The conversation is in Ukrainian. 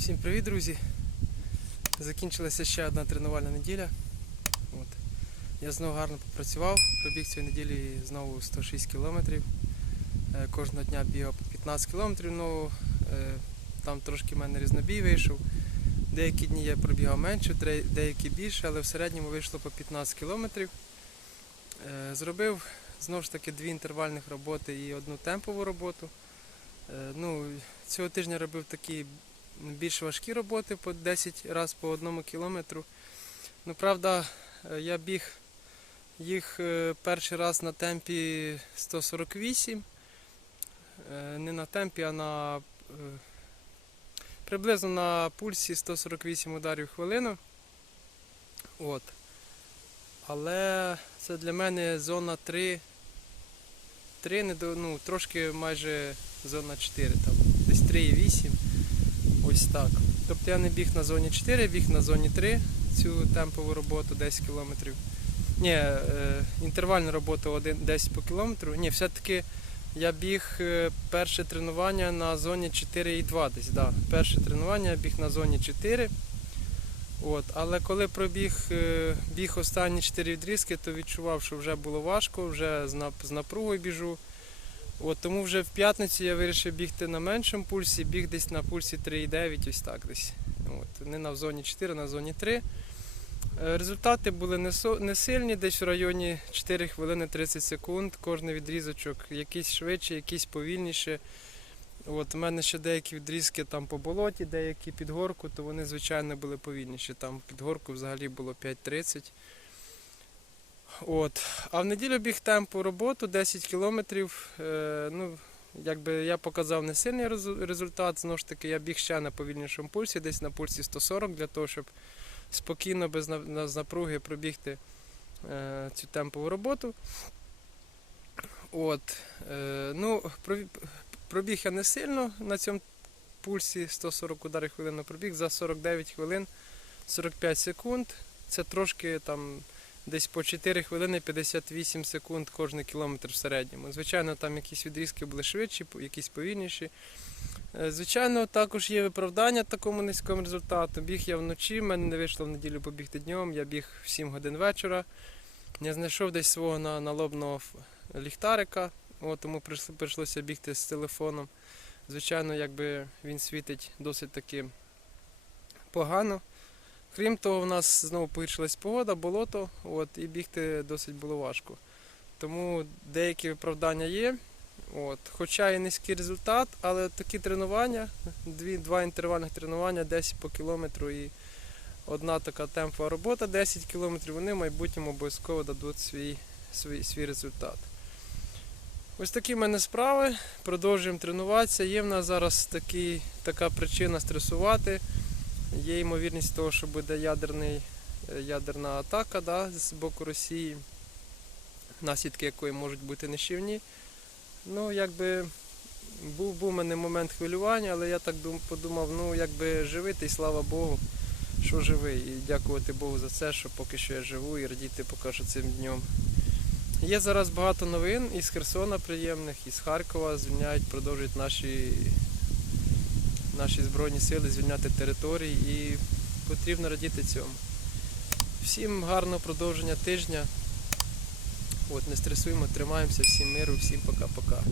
Всім привіт, друзі! Закінчилася ще одна тренувальна неділя. От. Я знову гарно попрацював, пробіг цієї неділі знову 106 кілометрів. Е, Кожного дня бігав по 15 кілометрів, ну, е, там трошки в мене різнобій вийшов. Деякі дні я пробігав менше, деякі більше, але в середньому вийшло по 15 кілометрів. Е, Зробив знову ж таки дві інтервальних роботи і одну темпову роботу. Ну, цього тижня робив такі більш важкі роботи по 10 разів по одному кілометру. Ну, правда, е, я біг їх е, перший раз на темпі 148. Е, Не на темпі, а на приблизно на пульсі 148 ударів в хвилину. От. Але це для мене зона 3. 3 не до, ну, трошки майже зона 4, там, десь 3,8. Ось так. Тобто я не біг на зоні 4, біг на зоні 3 цю темпову роботу 10 кілометрів. Ні, е, інтервальну роботу один, 10 по кілометру. Ні, все-таки я біг е, перше тренування на зоні 4,2 десь. Да. Перше тренування я біг на зоні 4. От. Але коли пробіг е, біг останні 4 відрізки, то відчував, що вже було важко, вже з напругою біжу. От, тому вже в п'ятницю я вирішив бігти на меншому пульсі, біг десь на пульсі 3,9, ось так десь. От, не на зоні 4, а на зоні 3. Е, Результати були не, сильні, десь в районі 4 хвилини 30 секунд. Кожний відрізочок якийсь швидше, якийсь повільніше. От, у мене ще деякі відрізки там по болоті, деякі під горку, то вони, звичайно, були повільніші. Там під горку взагалі було 5.30. От. А в неділю біг темпу роботу 10 кілометрів. Е, ну, якби я показав не сильний результат. Знову ж таки, я біг ще на повільнішому пульсі, десь на пульсі 140, для того, щоб спокійно, без напруги пробігти е, цю темпову роботу. От. Е, ну, пробіг я не сильно на цьому пульсі 140 ударів хвилину пробіг за 49 хвилин 45 секунд. Це трошки там десь по 4 хвилини 58 секунд кожний кілометр в середньому. Звичайно, там якісь відрізки були швидші, якісь повільніші. Е, Звичайно, також є виправдання такому низькому результату. Біг я вночі, в мене не вийшло в неділю побігти днем, я біг в 7 годин вечора. Я знайшов десь свого налобного ліхтарика, от, тому прийшлося бігти з телефоном. Звичайно, якби він світить досить таки погано. Крім того, в нас знову погіршилась погода, болото, от, і бігти досить було важко. Тому деякі виправдання є. От. Хоча і низький результат, але такі тренування, дві, два інтервальних тренування 10 по кілометру і одна така темпова робота 10 кілометрів, вони в майбутньому обов'язково дадуть свій, свій, свій результат. Ось такі в мене справи. Продовжуємо тренуватися. Є в нас зараз такий, така причина стресувати. Є ймовірність того, що буде ядерний, е, ядерна атака да, з боку Росії, наслідки якої можуть бути нищівні. Ну, якби був, був у мене момент хвилювання, але я так дум, подумав, ну якби живий, та й слава Богу, що живий. І дякувати Богу за це, що поки що я живу і радіти поки що цим днем. Є зараз багато новин із Херсона приємних, із Харкова звільняють, продовжують наші, наші Збройні сили звільняти території і потрібно радіти цьому. Всім гарного продовження тижня. От, не стресуємо, тримаємося, всім миру, всім пока-пока.